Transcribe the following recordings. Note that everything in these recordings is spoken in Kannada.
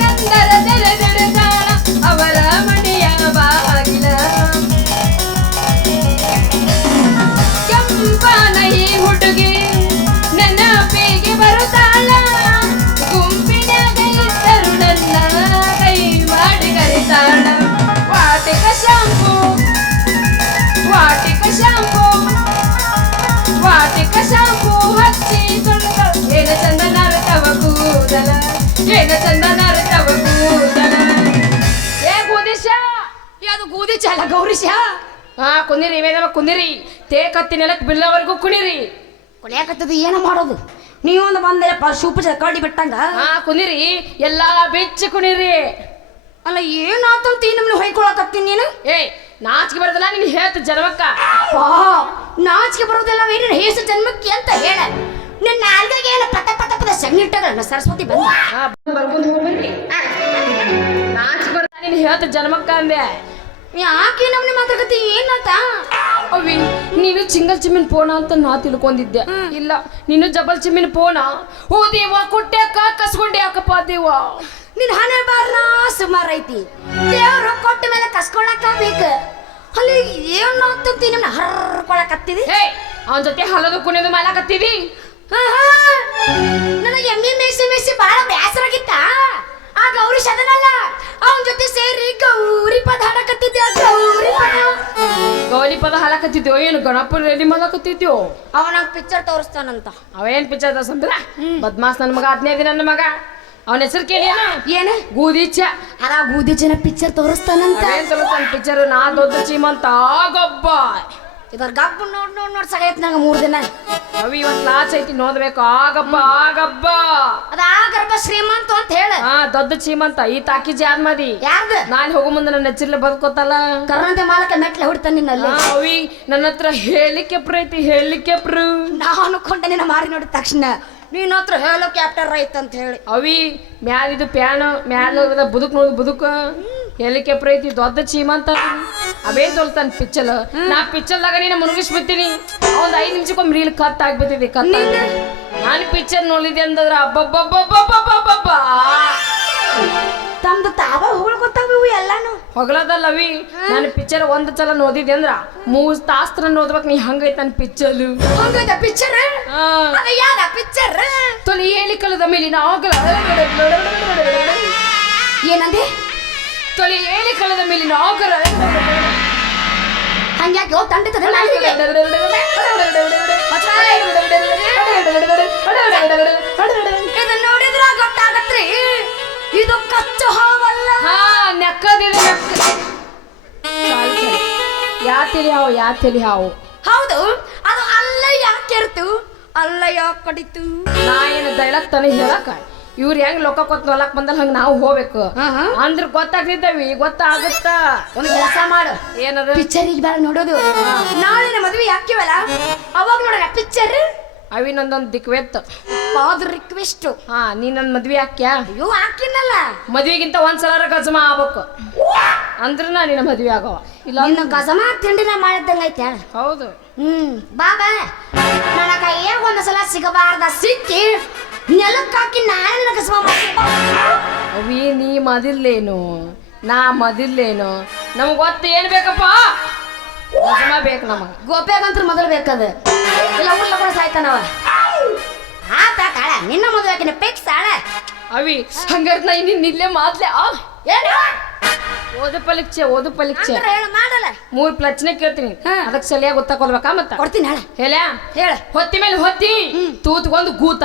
ನಂದರ ತೆರೆದಿಡುತ್ತಾಳ ಅವರ ಮನೆಯ ಬಾಗಿಲ ಕೆಂಪನ ಈ ಹುಡುಗಿ ನೆನಪಿಗೆ ಬರುತ್ತಾಳ ಗುಂಪಿನಾಗ ಇದ್ದರು ನನ್ನ ಕೈ ಮಾಡಿ ಕರೆತಾಳ ವಾಟಿಕ ಶಾಂಪು ವಾಟಿಕ ಶಾಂಪು ವಾಟಿಕ ಶಾಂಪು ಹಚ್ಚಿ ತೊಳೆದ ಏನ ಚಂದ ನರತವ ಕೂದಲ ಏನ ಚಂದ ನರತವ ಕೂದಲ ಏ ಗೋದಿಶ ಅದು ಗೋದಿಶ ಅಲ್ಲ ಗೌರಿಶ ಹಾ ಕುಂದಿರಿ ಮೇಡಮ ಕುಂದಿರಿ ತೇಕತ್ತಿ ನೆಲಕ್ಕೆ ಬಿಲ್ಲವರೆಗೂ ಕುಣಿರಿ ಕುಳಿಯಾಕತ್ತದ ಏನ ಮಾಡೋದು ನೀವೊಂದು ಬಂದಿರಪ್ಪ ಸೂಪರ್ ಕಡ್ಡಿ ಬಿಟ್ಟಂಗ ಹಾ ಕುಂದಿರಿ ಎಲ್ಲಾ ಬೆಚ್ಚಿ ಕುಣಿರಿ ಅಲ್ಲ ಏನಾತಂತ ಈ ನಮ್ನ ಹೊಯ್ಕೊಳಕತ್ತೀನಿ ನೀನು ಏ ನಾಚಿಕೆ ಬರೋದಲ್ಲ ನೀನು ಹೇಳ್ತ ಜನ್ಮಕ್ಕ ನಾಚಿಕೆ ಬರೋದಿಲ್ಲ ಏನೇನು ಹೇಸ ಜನ್ಮಕ್ಕೆ ಅಂತ ಹೇಳ ನನ್ನ ನಾಲ್ಗೆ ಏನು ಪಟ ಪಟ ಪಟ ಸಣ್ಣಿಟ್ಟಗಳ ಸರಸ್ವತಿ ಬಂದ ಬರ್ಕೊಂಡು ಹೋಗ್ಬರ್ರಿ ನಾಚಿಕೆ ಬರೋದ ನೀನು ಹೇಳ್ತ ಜನ್ಮಕ್ಕ ಅಂದೆ ಯಾಕೆ ನಮ್ನೆ ಮಾತಾಡಕತ್ತಿ ಏನಂತ ಅವಿ ನೀನು ಚಿಂಗಲ್ ಚಿಮ್ಮಿನ ಪೋಣ ಅಂತ ನಾ ತಿಳ್ಕೊಂಡಿದ್ದೆ ಇಲ್ಲ ನೀನು ಜಬಲ್ ಚಿಮ್ಮಿನ ಪೋಣ ಓ ದೇವ ಕೊಟ್ಟ್ಯಾಕ ಕಸ್ಕೊಂಡೆ ಯಾಕಪ್ಪ ದೇವ ನಿನ್ ಹಣೆ ಬಾರ್ನ ಸುಮಾರು ಐತಿ ದೇವ್ರು ಕೊಟ್ಟ ಮೇಲೆ ಕಸ್ಕೊಳಕ ಬೇಕು ಅಲ್ಲಿ ಏನಾಗ್ತಂತಿ ನಿಮ್ನ ಹರ್ಕೊಳಕತ್ತಿದಿ ಹೇ ಅವನ ಜೊತೆ ಹಲದು ಕುಣಿದು ಮಾಲಾಕತ್ತೀವಿ ನನಗೆ ಎಮ್ಮೆ ಮೇಸಿ ಮೇಸಿ ಬಹಳ ಬೇಸರಾಗಿತ್ತ ಆ ಗೌರಿ ಶದನಲ್ಲ ಅವನ ಜೊತೆ ಸೇರಿ ಗೌರಿ ಪದ ಹಾಡಕತ್ತಿದ್ದೆ ಗೌರಿ ಪದ ಹಾಡಕತ್ತಿದ್ಯೋ ಏನು ಗಣಪ ರೆಡಿ ಮಾಡಕತ್ತಿದ್ಯೋ ಅವನ ಪಿಕ್ಚರ್ ತೋರಿಸ್ತಾನಂತ ಅವೇನ್ ಪಿಕ್ಚರ್ ಸಂದ್ರ ಬದ್ಮಾಸ್ ನನ್ನ ಮಗ 15 ದಿನ ನನ್ನ ಮಗ ಅವನ ಹೆಸರು ಕೇಳಿ ಏನ ಗೂದಿಚ್ಚ ಅಲ್ಲ ಗೂದಿಚ್ಚನ ಪಿಕ್ಚರ್ ತೋರಿಸ್ತಾನಂತ ಏನ್ ತೋರಿಸ್ತಾನ ಪಿಕ್ಚರ್ ನಾ ದೊಡ್ಡ ಚೀಮಂತ ಗೊಬ್ಬ ಇದರ ಗಬ್ಬು ನೋಡ್ ಸಗೈತ್ ನಂಗ 3 ದಿನ ಅವಿ ಇವತ್ತು ಲಾಚ್ ಐತಿ ನೋಡ್ಬೇಕು ಆಗಬ್ಬ ಆಗಬ್ಬ ಅದ ಆ ಗರ್ಭ ಶ್ರೀಮಂತ ಅಂತ ಹೇಳ ಹಾ ದೊಡ್ಡ ಚೀಮಂತ ಈ ತಾಕಿಜಿ ಯಾರ್ ಮದಿ ಯಾರ್ದು ನಾನ್ ಹೋಗೋ ಮುಂದೆ ನನ್ನ ನೆಚ್ಚಿರ್ಲೆ ಬದುಕೋತಲ್ಲ ಕರ್ನಾಟಕ ಮಾಲಕ ಮೆಟ್ಲೆ ಹೊಡ್ತಾನ ನಿನ್ನಲ್ಲಿ ಅವಿ ನನ್ನ ಹತ್ರ ಹೇಳಿಕೆ ಐತಿ ಹೇಳಿಕೆ ನಾನು ಅನ್ಕೊಂಡೆ ನಿನ್ನ ಮಾರಿ ನೋಡಿದ ತಕ್ಷಣ ನೀನ್ ಹತ್ರ ಹೇಳೋ ಕ್ಯಾಪ್ಟರ್ ಐತ್ ಅಂತ ಹೇಳಿ ಅವಿ ಮ್ಯಾಲಿದು ಪ್ಯಾನ್ ಮ್ಯಾಲ ಬದುಕ್ ನೋಡಿ ಬದುಕ ಹೇಳಿಕೆ ಐತಿ ದೊಡ್ಡ ಚೀಮಂತ ಅವೇ ತೊಲ್ತಾನ ಪಿಚ್ಚಲ್ ನಾ ಪಿಚ್ಚಲ್ದಾಗ ನೀನು ಮುನುಗಿಸ್ಬಿಡ್ತೀನಿ ಒಂದ್ 5 ನಿಮಿಷಕ್ಕೊಮ್ಮೆ ರೀಲ್ ಕತ್ ಆಗ್ಬಿಟ್ಟಿದೆ ಕತ್ ನಾನು ಪಿಕ್ಚರ್ ನೋಡಿದೆ ಅಂತಂದ್ರ ಅಬ್ಬಬ್ಬಬ್ಬಬ್ಬಬ್ಬಬ್ಬ ತಮ್ದು ತಾವ ಹೊಗಳ್ಕೊತಾವು ಎಲ್ಲಾನು ಹೊಗಳದಲ್ಲ ಅವಿ ನಾನು ಪಿಕ್ಚರ್ ಒಂದ್ ಸಲ ನೋಡಿದೆ ಅಂದ್ರ 3 ತಾಸ್ತ್ರ ನೋಡ್ಬೇಕು ನೀ ಹಂಗೈತ ನನ್ ಪಿಕ್ಚರ್ ಹಂಗೈತ ಪಿಕ್ಚರ್ ಅದ ಯಾದ ಪಿಕ್ಚರ್ ತೊಲಿ ಹೇಳಿ ಕಳೆದ ಮೇಲೆ ನಾಗಲ ಏನಂದೆ ತೊಲಿ ಹೇಳಿ ಕಳೆದ ಮೇಲೆ ನಾಗಲ ಹಂಗ್ಯಾಕೆ ತಂಡಿತದ ಇದನ್ನ ನೋಡಿದ್ರ ಗೊತ್ತಾಗತ್ರಿ ಇದು ಕಚ್ಚು ಹಾವಲ್ಲ ಹಾ ನೆಕ್ಕದಿಲ್ಲ ಯಾತಿಲಿ ಹಾವು ಹೌದು ಅದು ಅಲ್ಲ ಯಾಕೆ ಇರ್ತು ಅಲ್ಲ ಯಾಕೆ ಕಡಿತು ನಾ ಏನು ದೈಲಕ್ ತಾನೆ ಹೇಳಕ ಇವ್ರು ಹೆಂಗ್ ಲೊಕ್ಕ ಕೊತ್ ನೋಲಕ್ ಬಂದಲ್ಲ ಹಂಗ ನಾವು ಹೋಗ್ಬೇಕು ಅಂದ್ರ ಗೊತ್ತಾಗ್ತಿದ್ದೇವಿ ಗೊತ್ತಾಗುತ್ತ ಒಂದು ಕೆಲಸ ಮಾಡು ಏನದು ಪಿಕ್ಚರ್ ಈಗ ಬೇಡ ನೋಡೋದು ನಾಳೆ ಮದುವೆ ಹಾಕಿವಲ್ಲ ಅವಾಗ ನೋಡೋಣ ಪಿಕ್ಚರ್ ಅವಿನೊಂದೊಂದು ದಿಕ್ವೆತ್ತು ಅದು ರಿಕ್ವೆಸ್ಟ್ ಹಾ ನೀ ನನ್ ಮದ್ವಿ ಹಾಕ್ಯಾ ಅಯ್ಯೋ ಹಾಕಿನಲ್ಲ ಮದ್ವಿಗಿಂತ ಒಂದ್ಸಲ ಗಜಮ ಆಗ್ಬೇಕು ಅಂದ್ರ ನಾ ನಿನ್ನ ಮದ್ವಿ ಆಗವ ಇಲ್ಲ ಇನ್ನು ಗಜಮ ತಿಂಡಿನ ಮಾಡಿದ್ದಂಗ ಐತೆ ಹೌದು ಬಾಬಾ ನನಗ ಒಂದ್ಸಲ ಸಿಗಬಾರ್ದ ಸಿಕ್ಕಿ ನೆಲಕ್ಕೆ ಹಾಕಿ ನಾಳೆ ಗಜಮ ಅವಿ ನೀ ಮದಿಲ್ಲೇನು ನಾ ಮದಿಲ್ಲೇನು ನಮಗ್ ಗೊತ್ತ ಏನ್ ಬೇಕಪ್ಪ ಗಜಮ ಬೇಕು ನಮಗ ಗೋಪ್ಯಾಗಂತ್ರ ಮೊದಲು ಬೇಕದ ಇಲ್ಲ ಉಳ್ಳ ಕೂಡ ಸಾಯ್ತಾನವ ಆತ ಕಾಳ ನಿನ್ನ ಮದುವೆ ಹಾಕಿನ ಪೆಕ್ಸ್ ಆಳ ಅವಿ ಹಂಗಾರ ನಾ ಇನ್ನು ಇಲ್ಲೇ ಮಾದ್ಲೆ ಏನು ಓದು ಪರೀಕ್ಷೆ ಹೇಳು ಮಾಡಲ್ಲ 3 ಪ್ರಶ್ನೆ ಕೇಳ್ತೀನಿ ಅದಕ್ಕೆ ಸರಿಯಾಗಿ ಗೊತ್ತಾಕೊಳ್ಬೇಕಾ ಮತ್ತ ಕೊಡ್ತೀನಿ ಹೇಳ ಹೇಳ ಹೊತ್ತಿ ಮೇಲೆ ಹೊತ್ತಿ ತೂತ್ಗೊಂದು ಗೂತ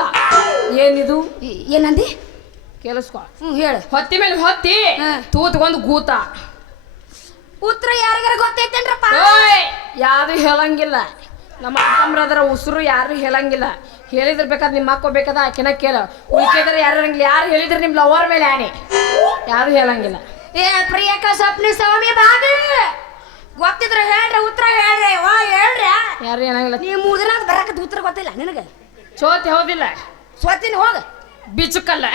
ಏನಿದು ಏನಂದಿ ಕೇಳಿಸ್ಕೊ ಹೇಳು ಹೊತ್ತಿ ಮೇಲೆ ಹೊತ್ತಿ ತೂತ್ಗೊಂದು ಗೂತ ಉತ್ತರ ಯಾರಿಗಾರ ಗೊತ್ತೈತೇನ್ರಪ್ಪ ಯಾರು ಹೇಳಂಗಿಲ್ಲ ನಮ್ಮ ಅಕ್ಕಂಬ್ರದರ ಉಸಿರು ಯಾರು ಹೇಳಂಗಿಲ್ಲ ಹೇಳಿದ್ರ ಬೇಕಾದ್ರೆ ನಿಮ್ಮ ಅಕ್ಕ ಬೇಕಾದ ಆಕೆನ ಕೇಳ ಉಳಿಕೆದ್ರೆ ಯಾರು ಇರಂಗಿಲ್ಲ ಯಾರು ಹೇಳಿದ್ರೆ ನಿಮ್ ಲವರ್ ಮೇಲೆ ಆನೆ ಯಾರು ಹೇಳಂಗಿಲ್ಲ ಏ ಪ್ರಿಯಕ ಸ್ವಪ್ನಿ ಸ್ವಾಮಿ ಬಾಬಿ ಗೊತ್ತಿದ್ರೆ ಹೇಳ್ರಿ ಉತ್ತರ ಹೇಳ್ರಿ ವಾ ಹೇಳ್ರಿ ಯಾರು ಏನಾಗಿಲ್ಲ ನೀ 3 ದಿನ ಬರಕತ್ತ ಉತ್ತರ ಗೊತ್ತಿಲ್ಲ ನಿನಗೆ ಚೋತಿ ಹೌದಿಲ್ಲ ಸ್ವತ್ತಿನ ಹೋಗ ಬಿಚ್ಚುಕಲ್ಲ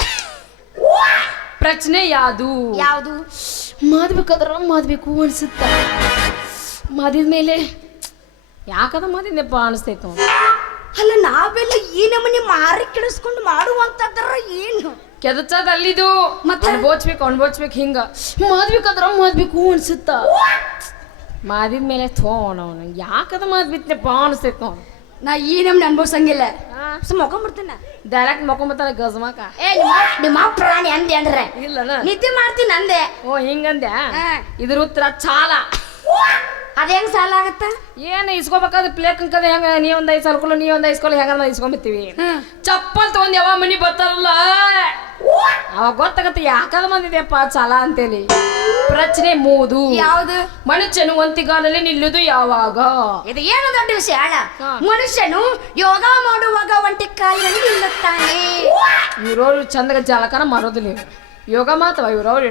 ಪ್ರಶ್ನೆ ಯಾವುದು ಮಾದ್ಬೇಕಾದ್ರ ಮಾದ್ಬೇಕು ಅನ್ಸುತ್ತ ಮಾದಿದ ಮೇಲೆ ಯಾಕದ ಮಾದಿದ್ದೆಪ್ಪ ಅನಿಸ್ತೈತು ಅಲ್ಲ ನಾವೆಲ್ಲ ಈ ನಮ್ಮನೆ ಮಾರಿ ಕೆಡಿಸ್ಕೊಂಡು ಮಾಡುವಂತದ್ರ ಏನು ಕೆದಚದ ಅಲ್ಲಿದು ಮತ್ತೆ? ಅನ್ಬೋಚ್ಬೇಕು ಹಿಂಗ ಮದ್ಬೇಕಾದ್ರ ಮದ್ಬೇಕು ಅನ್ಸುತ್ತ ಮಾದಿದ ಮೇಲೆ ಅವನು ಯಾಕದ ಮದ್ಬಿತ್ನಪ್ಪ ಅನಿಸ್ತೈತ್ ನೋಡು. ನಾ ಈ ನಮ್ನ ಅನ್ಭವ್ಸಂಗಿಲ್ಲ ಮಕ್ಕೊಂಡ್ಬಿಡ್ತೀನ ಡೈರೆಕ್ಟ್ ಮಕ್ಕೊಂಬತ್ತಾರ ಗಜಮಾಕ. ನಿಮ್ಮ ಪ್ರಾಣಿ ಅಂದೆ ಅಂದ್ರೆ ಇಲ್ಲನ ನಿದ್ದೆ ಮಾಡ್ತೀನಿ ಅಂದೆ. ಓ ಹಿಂಗಂದ್ಯಾ? ಹಾ. ಇದ್ರ ಉತ್ತರ ಚಾಲ. ಅದ ಹೆಂಗ್ ಸಾಲ ಆಗತ್ತ? ಏನು ಇಸ್ಕೋಬೇಕಾದ್ರೆ ಪ್ಲೇಕ್ ಅಂಕದ ಹೆಂಗ ನೀ ಒಂದ್ 5 ಸರ್ಕೊಲ್ಲ ನೀ ಒಂದ್ 5 ಸ್ಕೊಲ್ಲ ಹೆಂಗ ಇಸ್ಕೊಂಬತ್ತೀವಿ. ಚಪ್ಪಲ್ ತಗೊಂಡ್ ಯಾವ ಮನಿ ಬರ್ತಾರಲ್ಲ ಅವಾಗ ಗೊತ್ತಾಗತ್ತೆ ಯಾಕದ ಬಂದಿದ್ಯಪ್ಪ ಚಾಲ ಅಂತೇಳಿ. ಪ್ರಶ್ನೆ 3. ಯಾವ್ದು? ಮನುಷ್ಯನು ಒಂತಿಗಾಲಲ್ಲಿ ನಿಲ್ಲುದು ಯಾವಾಗ? ಇದು ಏನು ದೊಡ್ಡ ವಿಷಯ ಅಲ್ಲ. ಹಾ. ಮನುಷ್ಯನು ಯೋಗ ಮಾಡುವಾಗ ಒಂಟಿ ಕಾಲಿನಲ್ಲಿ ನಿಲ್ಲುತ್ತಾನೆ. ಇವ್ರವ್ರು ಚಂದಗ ಜಲಕನ ಮಾಡೋದಿಲ್ಲ ಇವ್ರು. ಯೋಗ ಮಾತವ ಇವ್ರವ್ರು.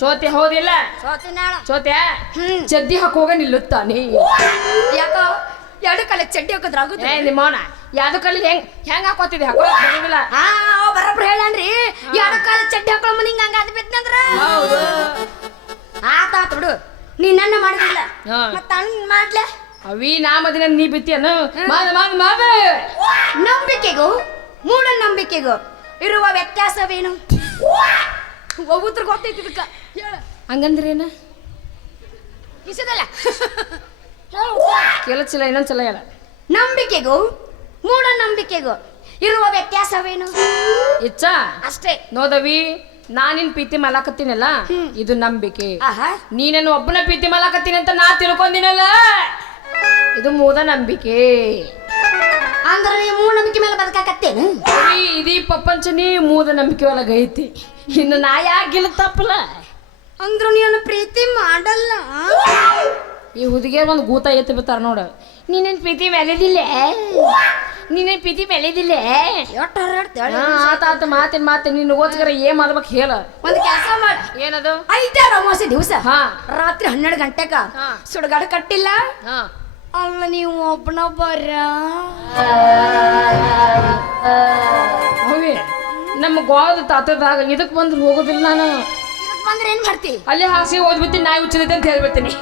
ಚೋತಿ ಹೌದಿಲ್ಲ? ಸೋತಿನಾಳ. ಚೋತ್ಯಾ ಚಡ್ಡಿ ಹಾಕೋಗ ನಿಲ್ಲುತ್ತಾನೆ. ಯಾಕೋ ಎರಡು ಕಾಲ ಚಡ್ಡಿ ಹಾಕೋದ್ರ ಆಗುತ್ತೆ. ನಿಮ್ಮವನ ಯಾವ್ದು ಕಲ್ಲಿ ಹೆಂಗ್ ಹಾಕೋತಿದ್ದೆ ಹಾಕೋ ಬರೋದಿಲ್ಲ. ಬರಬ್ರ ಹೇಳನ್ರಿ. ಎರಡು ಕಾಲ ಚಡ್ಡಿ ಹಾಕೊಳ್ಳೋ ಹಿಂಗ ಹಂಗ ಅದ್ ಬಿತ್ತಂದ್ರ ಹೌದು. ಆತಾತ ಬಿಡು. ನೀ ನನ್ನ ಮಾಡಿದಿಲ್ಲ ಹಾ. ಮತ್ತ ಮಾಡ್ಲೆ. ಅವಿ ನಾಮದಿನ ನೀ ಬಿತ್ತಿಯನು ಮಾದ ನಂಬಿಕೆಗೂ ಮೂಢನಂಬಿಕೆಗೂ ಇರುವ ವ್ಯತ್ಯಾಸವೇನು? ಒಬ್ಬತ್ರ ಗೊತ್ತೈತಿ ಇದಕ್ಕ. ಹೇಳ ಹಂಗಂದ್ರೇನ? ಇಸದಲ್ಲ ಕೆಲಸಿಲ್ಲ ಇನ್ನೊಂದ್ಸಲ ಹೇಳ. ನಂಬಿಕೆಗೂ ಮೂಢನಂಬಿಕೆಗೂ ಇರುವ ವ್ಯತ್ಯಾಸವೇನು? ಇಚ್ಚ ಅಷ್ಟೇ. ನೋದವಿ ನಾನಿನ್ ಪ್ರೀತಿ ಮಲಾಕತ್ತೀನಲ್ಲ ಇದು ನಂಬಿಕೆ. ಆಹಾ. ನೀನೇನು ಒಬ್ಬನ ಪ್ರೀತಿ ಮಲಾಕತ್ತೀನಿ ಅಂತ ನಾ ತಿಳ್ಕೊಂಡಿನಲ್ಲ ಇದು ಮೂಢನಂಬಿಕೆ. ಅಂದ್ರೆ ನೀ ಮೂಢನಂಬಿಕೆ ಮೇಲೆ ಬದುಕಾಕತ್ತೇನು? ಇದೀ ಪ್ರಪಂಚನೇ ಮೂಢನಂಬಿಕೆ ಒಳಗೈತಿ. ಇನ್ನು ನಾ ಯಾಕಿಲ್ಲ ತಪ್ಪಲ್ಲ. ಅಂದ್ರು ನೀನು ಪ್ರೀತಿ ಮಾಡಲ್ಲ. ಈ ಹುಡುಗಿಯರ್ ಒಂದು ಗೂತ ಎತ್ತಿ ಬಿಡ್ತಾರ ನೋಡು. ನೀನೇನ್ ಪ್ರೀತಿ ಮೇಲೆದಿಲ್ಲ ನೀನೇನ್ ಪ್ರೀತಿ ಮೇಲೆದಿಲ್ಲ ಆತ ಮಾತೇನ್ ನಿನ್ಗೋಸ್ಕರ ಏನ್ ಮಾಡ್ಬೇಕು ಹೇಳ. ಒಂದು ಕೆಲಸ ಮಾಡ. ಏನದು? 5 ಅಮಾವಾಸ್ಯೆ ದಿವಸ ಹಾ. ರಾತ್ರಿ 12 ಗಂಟೆಗ ಹಾ. ಸುಡುಗಾಡ ಕಟ್ಟಿಲ್ಲ ಹಾ. ಅಲ್ಲ ನೀವು ಒಬ್ಬನ ಬರ ಹೋಗಿ ನಮ್ಮ ಗೋದ ತಾತದಾಗ ಇದಕ್ ಬಂದ್ರೆ ಹೋಗೋದಿಲ್ಲ ನಾನು. ಇದಕ್ ಬಂದ್ರೆ ಏನ್ ಮಾಡ್ತಿ? ಅಲ್ಲಿ ಹಾಸಿ ಓದ್ಬಿಡ್ತೀನಿ ನಾಯಿ ಹುಚ್ಚಿದೈತೆ ಅಂತ ಹೇಳ್ಬಿಡ್ತೀನಿ.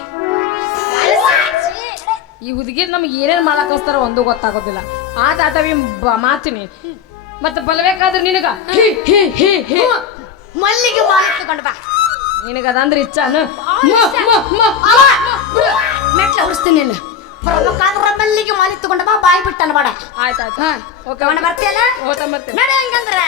ಈ ಹುಡುಗಿರ್ ನಮ್ಗೆ ಏನೇನ್ ಮಾಡಕ್ ಹಚ್ತಾರ ಒಂದು ಗೊತ್ತಾಗೋದಿಲ್ಲ. ಆ ತಾತವಿ ಮಾತೀನಿ ಮತ್ತೆ ಬಲ್ಬೇಕಾದ್ರೆ ನಿನಗ ಮಲ್ಲಿಗೆ ಮಾಲೆ ತಗೊಂಡ್ ಬಾ. ನಿನಗದಂದ್ರೆ ಇಚ್ಛಾನು ಮೆಟ್ಲ ಉಡಿಸ್ತೀನಿ ನೀನು. ಬರ್ಬೇಕಾದ್ರ ಮಲ್ಲಿಗೆ ಮಾಲೆ ತಗೊಂಡ ಬಾ. ಬಾಯಿ ಬಿಟ್ಟನ ಬಾಡ. ಆಯ್ತಾಯ್ತು. ಓಕೆ ಬರ್ತೀಯಲ್ಲ? ಓದ್ತಾ ಬರ್ತೀನಿ. ನಡೆ ಹಂಗಂದ್ರ